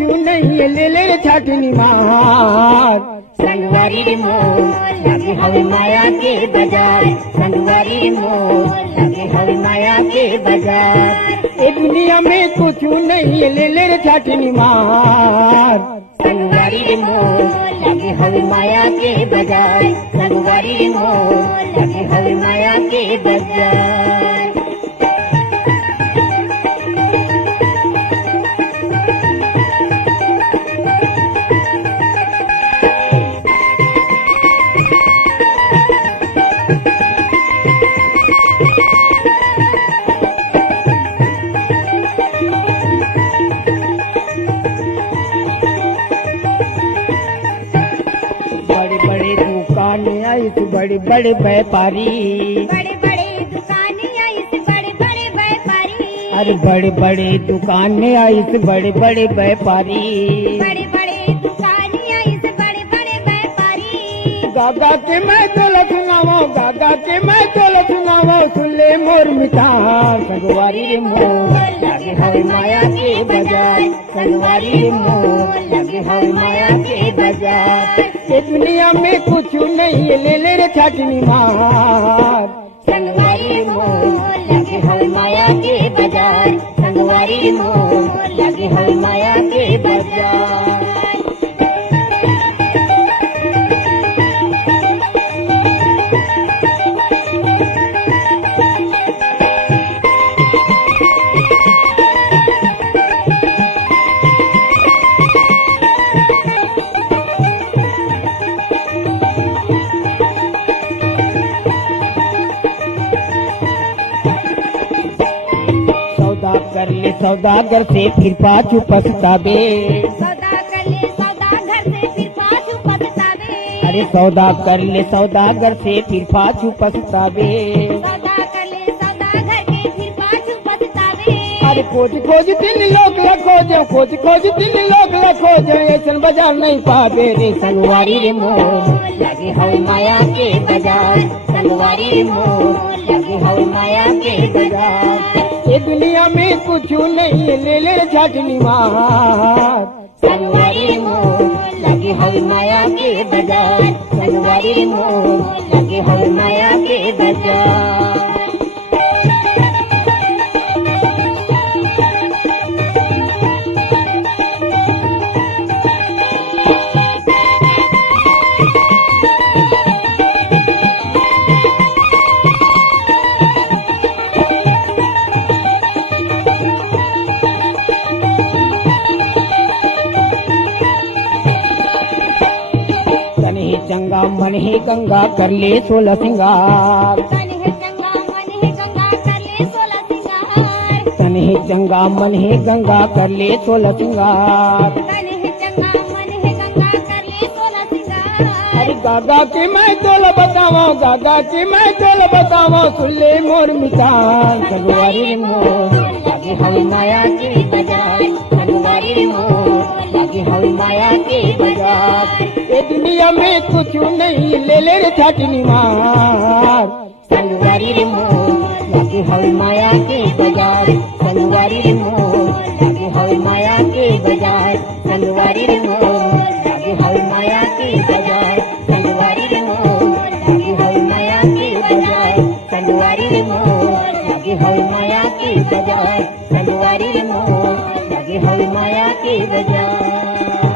कुछ नहीं ले ले रे छाटनी मार। संगवारी रे मोर लगे हवे माया के बाजार, संगवारी रे मोर लगे हवे माया के बाजार। ए दुनिया में कुछ नहीं ले ले रे छाटनी मार। संगवारी रे मोर लगे हवे माया के बाजार, संगवारी रे मोर लगे हवे माया के बाजार। बड़े बड़े व्यापारी, बड़े बड़े दुकानें आई से बड़े बड़े व्यापारी। अरे बड़े बड़े दुकानें आई से बड़े बड़े व्यापारी, बड़े बड़े दुकानें आई से बड़े बड़े व्यापारी। गागा के मैं तो लखनाओ, गागा के मैं तो लखनाओ, सुले मोर मिठा संगवारी रे मोर लगे हवे माया के बाजार, संगवारी रे मोर लगे हवे माया के बाजार। ये दुनिया में कुछ नहीं ले ले रे छाटनी मार। संगवारी रे मोर लगे हवे माया के बाजार, संगवारी रे मोर लगे हवे माया के बाजार। कर ले सौदागर से फिर पाछू पछतावे, सौदा कर ले सौदागर से फिर पाछू पछतावे। अरे सौदा कर ले सौदागर से फिर पाछू पछतावे। सौदा कर ले सौदागर के फिर पाछू पछतावे। अरे खोज खोज तीन लोग ला खोजे, खोज खोज तीन लोग ला खोजे, ऐसा बाजार नहीं पावे रे संगवारी रे मोर लगे हवे माया के बाजार, संगवारी रे मोर लगे हवे माया के बाजार। ये दुनिया में कुछ नहीं ले ले छाटनी मार। संगवारी रे मोर लगे हवे माया के बाजार, संगवारी रे मोर लगे हवे माया के बाजार। चंगा मन ही गंगा कर ले 16 सिंगार, तन है चंगा मन है गंगा कर ले 16 सिंगार। तन ही चंगा मन ही गंगा कर ले 16 सिंगार। तन है चंगा मन है गंगा कर ले 16 सिंगार। अरे गागा की मैं तोल बताओ, गागा की मैं तोल बताओ, सुले मोर मिठा संगवारी रे मोर लगे हवे माया के बाजार, संगवारी रे मोर लगे हवे माया के बाजार। ये दुनिया में कुछ नहीं ले ले रे छाटनी मार। संगवारी रे मोर लगे हवे माया के बाजार, संगवारी रे मोर लगे हवे माया के बाजार, संगवारी रे मोर लगे हवे माया के बाजार, संगवारी रे मोर लगे हवे माया के बाजार, संगवारी रे मोर लगे हवे माया के बाजार, संगवारी रे मोर लगे हवे माया के बाजार।